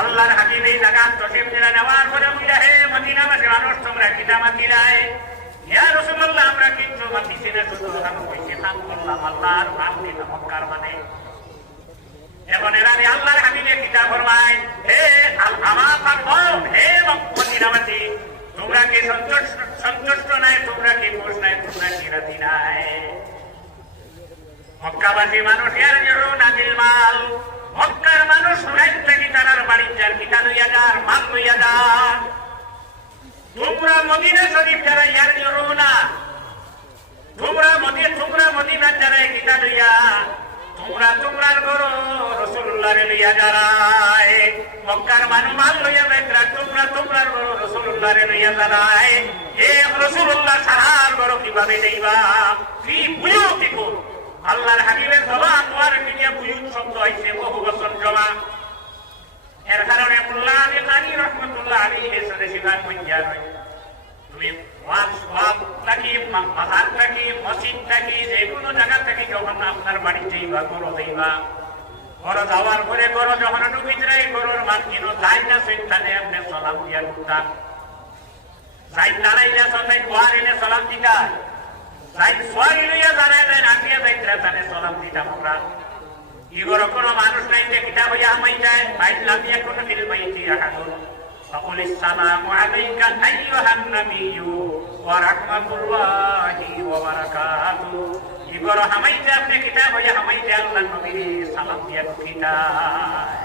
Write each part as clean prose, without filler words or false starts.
আল্লাহর হাবিব এই জায়গা তশরিফ নিয়ে নেওয়ার পরে বললেন, হে মদিনাবাসী মানুষ, তোমরা কিতা মাতিলাই? ইয়া রাসূলুল্লাহ, আমরা কিচ্ছু মাতিছি না, শুধু আমি কইছি নাম করলাম আল্লাহর নাম নিলাম মক্কার মানে। এখন এরা আল্লাহর হাবিবে কিতা ফরমায়, হে আমার কওম, হে মদিনাবাসী, তোমরা কি সন্তুষ্ট নাই? তোমরা কি খুশ নাই? তোমরা কি রাজি নাই? মক্কাবাসী মানুষ নাজিল মাল, মক্কার মানুষ রাইত থেকে তারার বাড়ি যার কিতা লইয়া যার মাল লইয়া যার। তোমরা মদিনা শরীফ যারা ইয়ার না, তোমরা মদিনার যারা কিতা লইয়া, তোমরা তোমার গরো রাসূলুল্লাহ রে লইয়া যারায়। মক্কার মানুষ মাল লইয়া যাইতরা, তোমরা তোমার গরো রাসূলুল্লাহ রে লইয়া যারায়। এ রাসূলুল্লাহ সারার গরো কিভাবে দেইবা? কি বুয়ুতিকু, আল্লাহর হাবিবের জবান ওয়ার নিয়ে বুয়ুত শব্দ হইছে বহু বছর জমা। এর কারণে মোল্লা আলী কারি রহমাতুল্লাহ আলাইহি এসে সিদ্ধান্ত কইয়া রয়, তুমি ওয়াজ থাকি, মাজার থাকি, মসজিদ থাকি, যে কোনো জায়গা থেকে যখন আপনার বাড়ি যাইবা, করো যাইবা, করো যাওয়ার পরে করো যখন ঢুকিতরাই করোর মাঝখানে যাই না সেখানে আপনি সালাম দিয়া ঢুকতাম। যাই দাঁড়াইলে সবাই দোয়ার এনে সালাম দিতা, যাই সোয়ারি লইয়া দাঁড়ায় যায় নাকিয়া যাইতরা তাহলে সালাম দিতাম আমরা। এবার কোনো মানুষ নাই যে কিতাব হইয়া আমাই যায়, বাইর লামিয়া কোনো ফিল বাইতি আহাদুন فقل السلام عليك أيها النبي ورحمة الله وبركاته. এবার হামাইতে আপনি কিতাব হইয়া হামাইতে আল্লাহ নবী সালাম দিয়া কিতাব।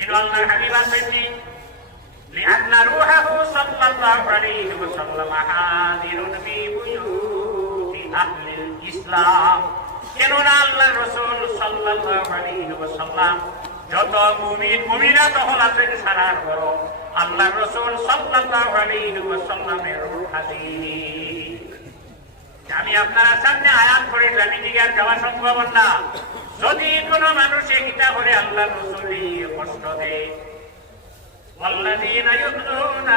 ইনো আল্লাহর হাবিব আছেন لأن روحه صلى الله عليه وسلم حاضر في بيوت أهل الإسلام. কেননা আল্লাহর রাসূল সাল্লাল্লাহু আলাইহি ওয়াসাল্লাম যত মুমিনা তখন আছেন সারার ঘর, আল্লাহর রাসূল সাল্লাল্লাহু আলাইহি ওয়াসাল্লামের রূহ হাজির। আমি আপনার সামনে আয়াত পড়ে জানি দিকে যাওয়া সম্ভব না। যদি কোনো মানুষ এই কিতাব পড়ে আল্লাহর রাসূলকে কষ্ট দেয়, والذين يؤذون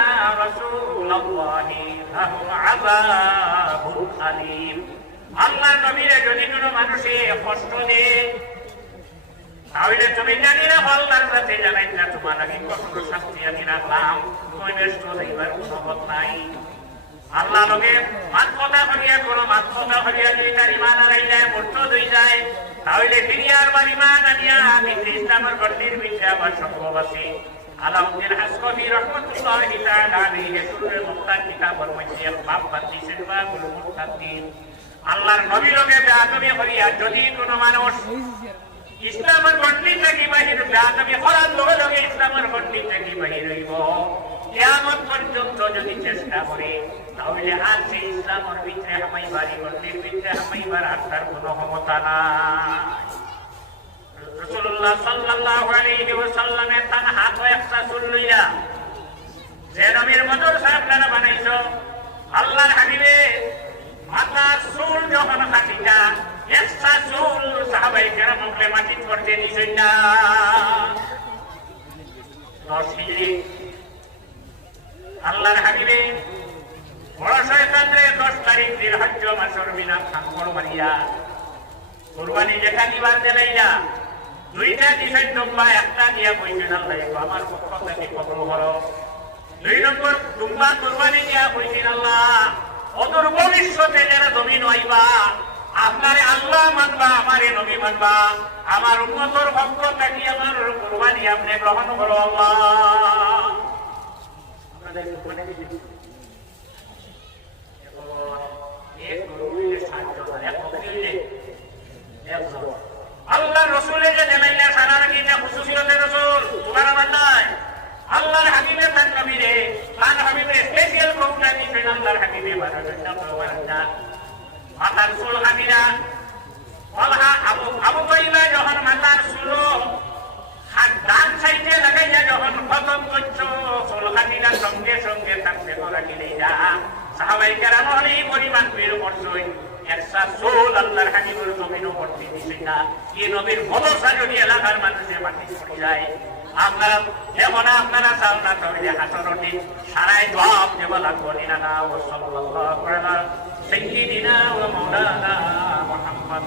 رسول الله لهم عذاب أليم. আল্লাহর নবীরে যদি কোনো মানুষে কষ্ট দেয়, তাহলে তুমি জানি না আল্লাহর কাছে জানাই না তোমার আগে কখনো শাস্তি আমি রাখলাম, তুমি ব্যস্ত হইবার অনুমত নাই। আল্লাহ লোকে মাত কথা হরিয়া করো, মাত কথা হরিয়া যদি তার ইমান হারাই যায়, মুরতাদ হয়ে যায়, তাহলে ফিরিয়ার বা ইমান আনিয়া আমি ইসলামের গণ্ডির মিথ্যা আবার সম্ভব আছে। আলাউদ্দিন আসকাফি রাহমাতুল্লাহি তাআলা আলাইহি সূরা মুক্তার কিতাবের মধ্যে বাপ বাতিছেন বাবুল মুত্তাকিন। আল্লাহর নবী লোকে বেয়াদবি করিয়া যদি কোনো মানুষ ইসলামের গণ্ডি থেকে বাহির বেয়াদবি করার লগে লগে ইসলামের গণ্ডি থেকে বাহির হইব, কিয়ামত পর্যন্ত যদি চেষ্টা করে, তাহলে আর সেই ইসলামের ভিতরে হামাইবার গণ্ডির ভিতরে হামাইবার আর তার কোনো ক্ষমতা নাই। রাসূলুল্লাহ সাল্লাল্লাহু আলাইহি ওয়াসাল্লামের তার হাত একটা চুল লইয়া যে নবীর মাদ্রাসা আপনারা বানাইছো, আল্লাহর হাবিবে মাথার চুল যখন কাটিটা একটা চুল সাহাবায়ে কেরাম মুখে মাটি করতে দিছেন না। 10 হিজরি আল্লাহর হাবিবে বড় শয়তানরে 10 তারিখ জিলহজ্জ মাসের মিনা খাঙ্গর মারিয়া কুরবানি যেটা নিবার দেলাইয়া দুইটা দিছেন দুম্বা, একটা দিয়া কইছেন আল্লাহ আমার পক্ষ থেকে কবুল করো। 2 নম্বর দুম্বা কুরবানি দিয়া কইছেন আল্লাহ অদূর ভবিষ্যতে যারা জমিন হইবা আপনারে আল্লাহ মানবা, আমারে নবী মানবা, আমার উম্মতের পক্ষ থেকে আমার কুরবানি আপনি গ্রহণ করো আল্লাহ। আপনাদের কুরবানি দিবেন এক গরুর 60 জন, এক বকরিলে একজন। আল্লাহ রসুলের যে জানাইলা সারা রাখিটা খুশুসিরতের রসুল তোমার আমার নাই। আল্লাহর হাবিবের তার নবীরে তার হাবিবের স্পেশাল প্রোগ্রাম দিয়েছেন আল্লাহর হাবিবে মাথার চুল হাবিরা আবু বইলা যখন মাথার চুল ডান সাইডে লাগাইয়া যখন খতম করছো চুল হাবিরা সঙ্গে সঙ্গে থাকতে রাখিলে যা সাহাবাই কেরাম অনেক পরিমাণ বের করছই একটা চুল আল্লাহর হাবিবের জমিনও করতে দিছে না। এই নবীর ভরসা যদি এলাকার মানুষের মাটি পড়ে যায়, আপনারা যেমন আপনারা চাও না তাহলে হাসরটি সারাই জবাব দেব লাগবো না। ও সাল্লাল্লাহু আলা সাইয়্যিদিনা ওয়া মাওলানা মুহাম্মদ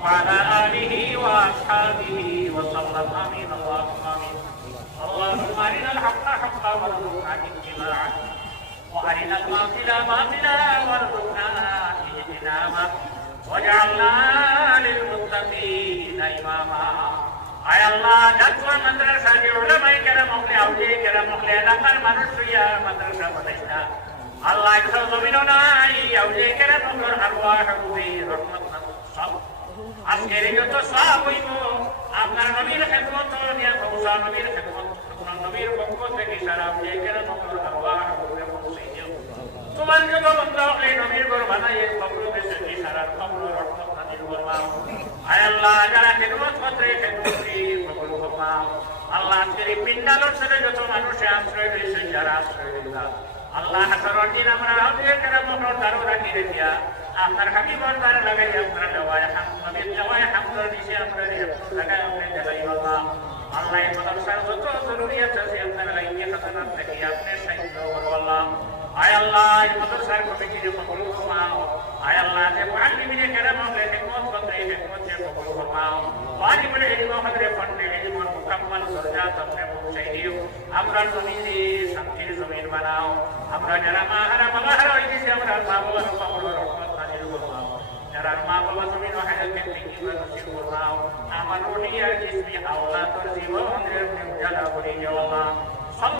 ওয়া আলা আলিহি ওয়া আসহাবিহি ওয়া সাল্লাম। আমিন আল্লাহুম্মা আমিন। أرنا الباطل باطلا وارزقنا اجتنابه واجعلنا للمتقين إماما আয় আল্লাহ জাতীয় মাদ্রাসা যে উলামায়ে কেরাম হলে আউলিয়া কেরাম হলে এলাকার মানুষ হইয়া মাদ্রাসা বানাইতা আল্লাহ একটু জমিনও নাই আউলিয়া কেরাম হল আরওয়াহ রুহি রহমত সব আজকের যত সব হইব আপনার নবীর খেদমত নিয়া মুসা নবীর খেদমত আপনার নবীর পক্ষ থেকে সারা আউলিয়া কেরাম হল আরওয়াহ রুহি পৌঁছে তোমার যত বন্ধ হলে নবীর ঘর বানাইয়ে কবর বেশে কি সারা কবর রহমত নাজিল করবা আয় আল্লাহ যারা খেদমত করতে আল্লাহ আজকের এই পিন্ডালোর ছেলে যত মানুষে আশ্রয় দিয়েছে যারা আশ্রয় দিলাম আল্লাহ হাসরের দিন আমরা আউলিয়া কেরামের দারুরা কিনে দিয়া আপনার হাবিবর দ্বারা লাগাই আপনারা দেওয়ায় হামদের দেওয়ায় হামদের দিছে আমরা লাগাই আমরা দেখাই আল্লাহ আল্লাহ এই মাদ্রাসার যত জরুরিয়াত আছে আপনারা লাগিয়ে খাতানাত থেকে আপনি সাহায্য করো আল্লাহ আয় আল্লাহ এই মাদ্রাসার কমিটির কবুল ফরমাও আয় আল্লাহ যে মুআল্লিমিনে কেরাম হলে হিকমত করতে হিকমতে কবুল ফরমাও তালিবুল ইলম হযরে ফন্ডে ইলম মুকাম্মাল দরজাত আপনি পৌঁছাই দিও আমরা জমিনে শান্তির জমিন বানাও আমরা যারা মাহারা মাহারা হইছে আমরা মা বাবার কবুল রহমত নাজিল ফরমাও যারা মা বাবা জমিন হায়াতে থেকে নসিব ফরমাও আমার রুহি আর জিসমি আওলাদ জীবনের নিউজালা করে দিও আল্লাহ